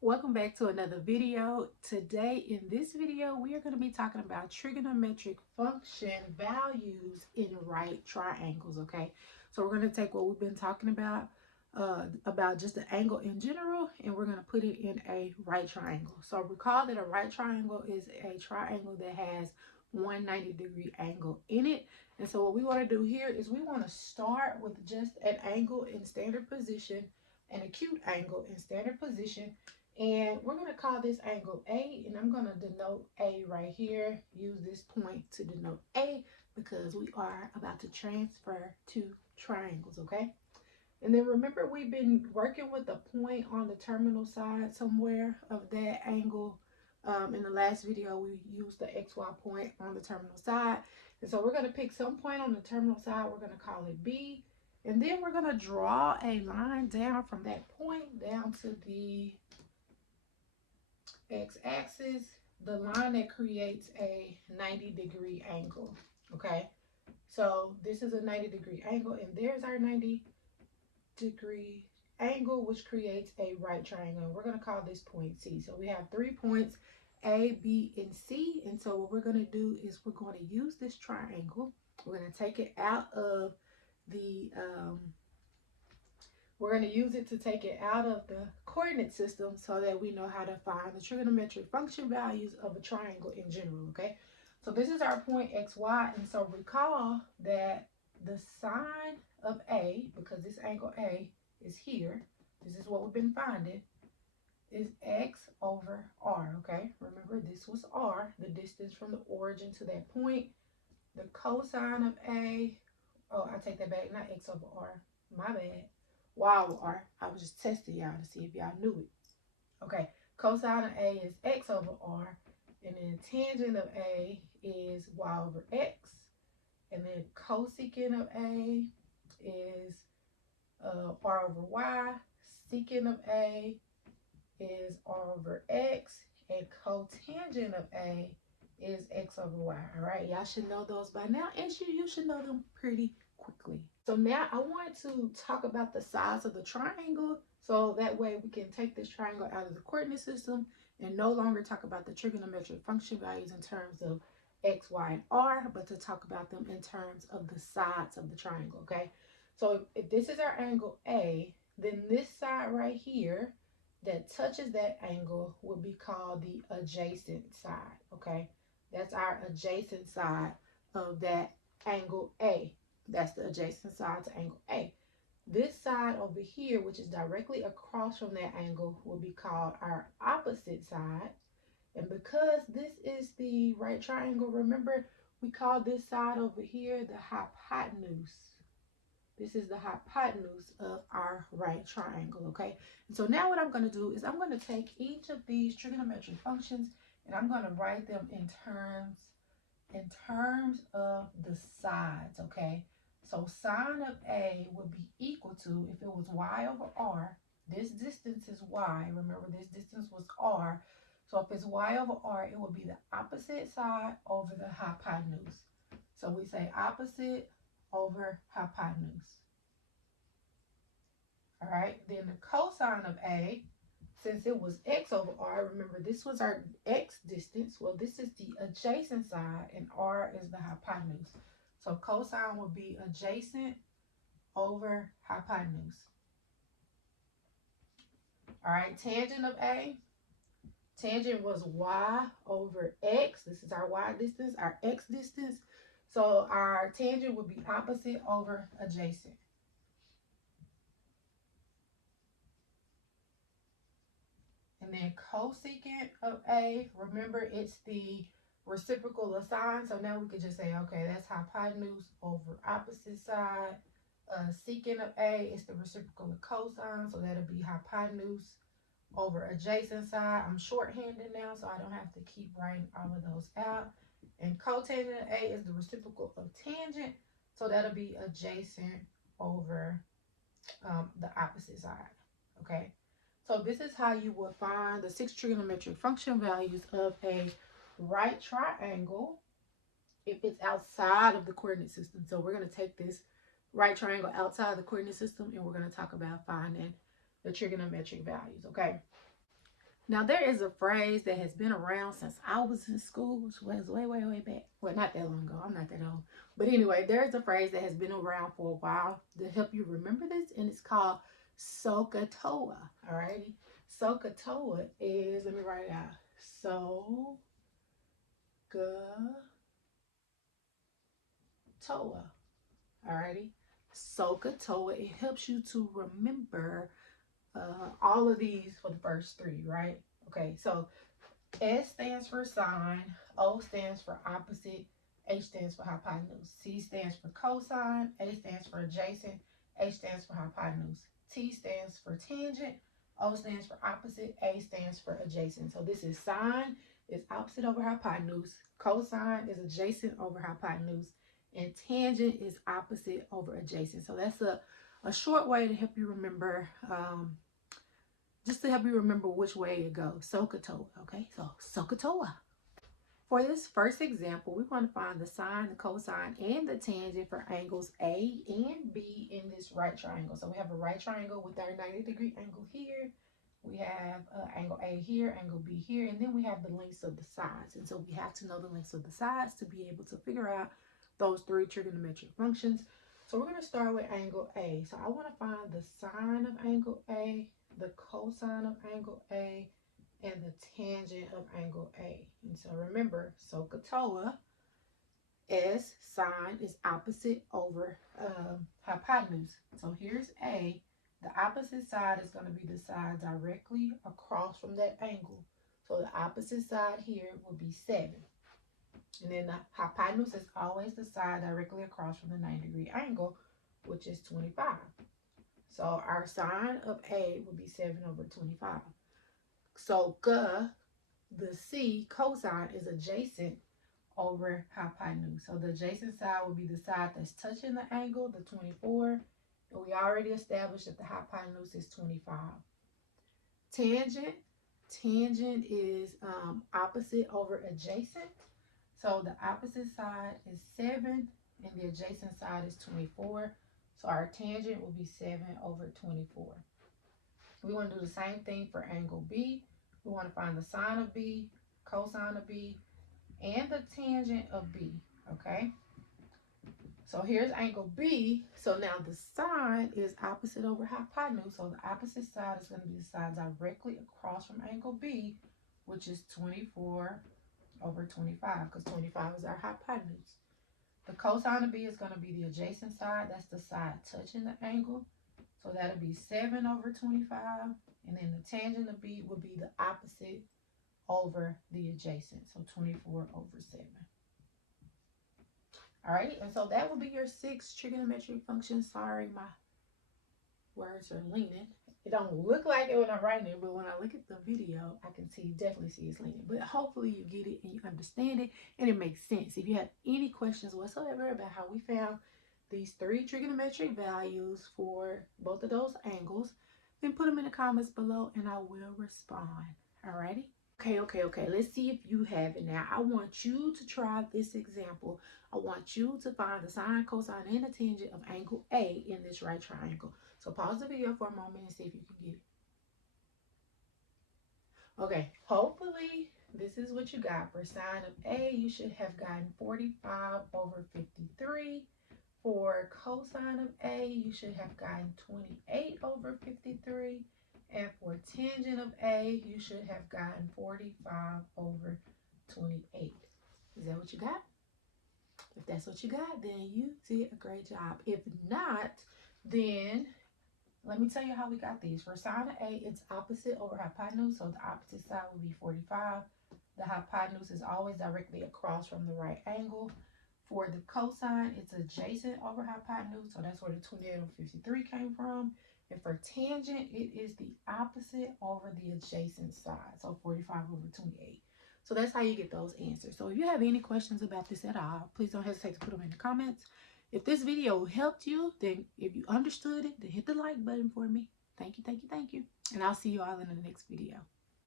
Welcome back to another video. Today in this video we are going to be talking about trigonometric function values in right triangles. Okay, so we're going to take what we've been talking about just the angle in general, and we're going to put it in a right triangle. So recall that a right triangle is a triangle that has 190-degree angle in it. And so what we want to do here is we want to start with just an angle in standard position, an acute angle in standard position, and we're going to call this angle A, and I'm going to denote A right here. Use this point to denote A because we are about to transfer two triangles, okay? And then remember, we've been working with a point on the terminal side somewhere of that angle. In the last video, we used the XY point on the terminal side. And so we're going to pick some point on the terminal side. We're going to call it B. And then we're going to draw a line down from that point down to the x-axis, the line that creates a 90-degree angle. Okay, so this is a 90-degree angle, and there's our 90-degree angle, which creates a right triangle. We're going to call this point C. So we have 3 points, A, B, and C. And so what we're going to do is we're going to use this triangle. We're going to take it out of the we're going to use it to take it out of the coordinate system so that we know how to find the trigonometric function values of a triangle in general, okay? So this is our point XY, and so recall that the sine of A, because this angle A is here, this is what we've been finding, is X over R, okay? Remember, this was R, the distance from the origin to that point. The cosine of A, oh, I take that back, not X over R, my bad. Y over R. I was just testing y'all to see if y'all knew it. Okay, cosine of A is X over R, and then tangent of A is Y over X, and then cosecant of A is R over Y, secant of A is R over X, and cotangent of A is X over Y. All right, y'all should know those by now, and you should know them pretty quickly. So now I want to talk about the size of the triangle, so that way we can take this triangle out of the coordinate system and no longer talk about the trigonometric function values in terms of X, Y, and R, but to talk about them in terms of the sides of the triangle, okay? So if this is our angle A, then this side right here that touches that angle will be called the adjacent side, okay? That's our adjacent side of that angle A. That's the adjacent side to angle A. This side over here, which is directly across from that angle, will be called our opposite side. And because this is the right triangle, remember, we call this side over here the hypotenuse. This is the hypotenuse of our right triangle, okay? And so now what I'm going to do is I'm going to take each of these trigonometric functions and I'm going to write them in terms of the sides, okay? So sine of A would be equal to, if it was y over r, this distance is y. Remember, this distance was r. So if it's y over r, it would be the opposite side over the hypotenuse. So we say opposite over hypotenuse. All right, then the cosine of A, since it was x over r, remember this was our x distance. Well, this is the adjacent side, and r is the hypotenuse. So cosine will be adjacent over hypotenuse. All right, tangent of A. Tangent was y over x. This is our y distance, our x distance. So our tangent would be opposite over adjacent. And then cosecant of A, remember it's the reciprocal of sine. So now we could just say, okay, that's hypotenuse over opposite side. Secant of A is the reciprocal of cosine. So that'll be hypotenuse over adjacent side. I'm shorthanded now, so I don't have to keep writing all of those out. And cotangent of A is the reciprocal of tangent. So that'll be adjacent over the opposite side. Okay. So this is how you will find the 6 trigonometric function values of a right triangle if it's outside of the coordinate system. So we're going to take this right triangle outside of the coordinate system and we're going to talk about finding the trigonometric values, okay? Now, there is a phrase that has been around since I was in school, which was way, way, way back. Well, not that long ago. I'm not that old. But anyway, there is a phrase that has been around for a while to help you remember this, and it's called Sohcahtoa. Alrighty. Sohcahtoa is, let me write it out. Sohcahtoa. Alrighty. Sohcahtoa. It helps you to remember all of these for the first three, right? Okay, so S stands for sine, O stands for opposite, H stands for hypotenuse, C stands for cosine, A stands for adjacent, H stands for hypotenuse, T stands for tangent, O stands for opposite, A stands for adjacent. So this is sine is opposite over hypotenuse, cosine is adjacent over hypotenuse, and tangent is opposite over adjacent. So that's a short way to help you remember, just to help you remember which way it goes. Sohcahtoa, okay? So Sohcahtoa. For this first example, we want to find the sine, the cosine, and the tangent for angles A and B in this right triangle. So we have a right triangle with our 90-degree angle here. We have angle A here, angle B here, and then we have the lengths of the sides. And so we have to know the lengths of the sides to be able to figure out those three trigonometric functions. So we're going to start with angle A. So I want to find the sine of angle A, the cosine of angle A, and the tangent of angle A. And so remember, Sohcahtoa, S, sine is opposite over hypotenuse. So here's A. The opposite side is going to be the side directly across from that angle. So the opposite side here will be 7. And then the hypotenuse is always the side directly across from the 90-degree angle, which is 25. So our sine of A would be 7 over 25. So the C, cosine, is adjacent over hypotenuse. So the adjacent side would be the side that's touching the angle, the 24. And we already established that the hypotenuse is 25. Tangent is opposite over adjacent. So the opposite side is 7 and the adjacent side is 24. So our tangent will be 7 over 24. We want to do the same thing for angle B. We want to find the sine of B, cosine of B, and the tangent of B, okay? So here's angle B. So now the sine is opposite over hypotenuse. So the opposite side is going to be the side directly across from angle B, which is 24 over 25, because 25 is our hypotenuse. The cosine of B is going to be the adjacent side. That's the side touching the angle. So that'll be 7 over 25. And then the tangent of B will be the opposite over the adjacent. So 24 over 7. All right. And so that will be your 6 trigonometric functions. Sorry, my words are leaning. It don't look like it when I'm writing it, but when I look at the video, I can definitely see it's leaning. But hopefully you get it and you understand it and it makes sense. If you have any questions whatsoever about how we found these 3 trigonometric values for both of those angles, then put them in the comments below and I will respond. Alrighty? Okay. Let's see if you have it now. I want you to try this example. I want you to find the sine, cosine, and the tangent of angle A in this right triangle. So pause the video for a moment and see if you can get it. Okay, hopefully this is what you got. For sine of A, you should have gotten 45 over 53. For cosine of A, you should have gotten 28 over 53. And for tangent of A, you should have gotten 45 over 28. Is that what you got? If that's what you got, then you did a great job. If not, then let me tell you how we got these. For sine of A, it's opposite over hypotenuse, so the opposite side will be 45. The hypotenuse is always directly across from the right angle. For the cosine, it's adjacent over hypotenuse, so that's where the 28 over 53 came from. And for tangent, it is the opposite over the adjacent side, so 45 over 28. So that's how you get those answers. So if you have any questions about this at all, please don't hesitate to put them in the comments. If this video helped you, then if you understood it, then hit the like button for me. Thank you. And I'll see you all in the next video.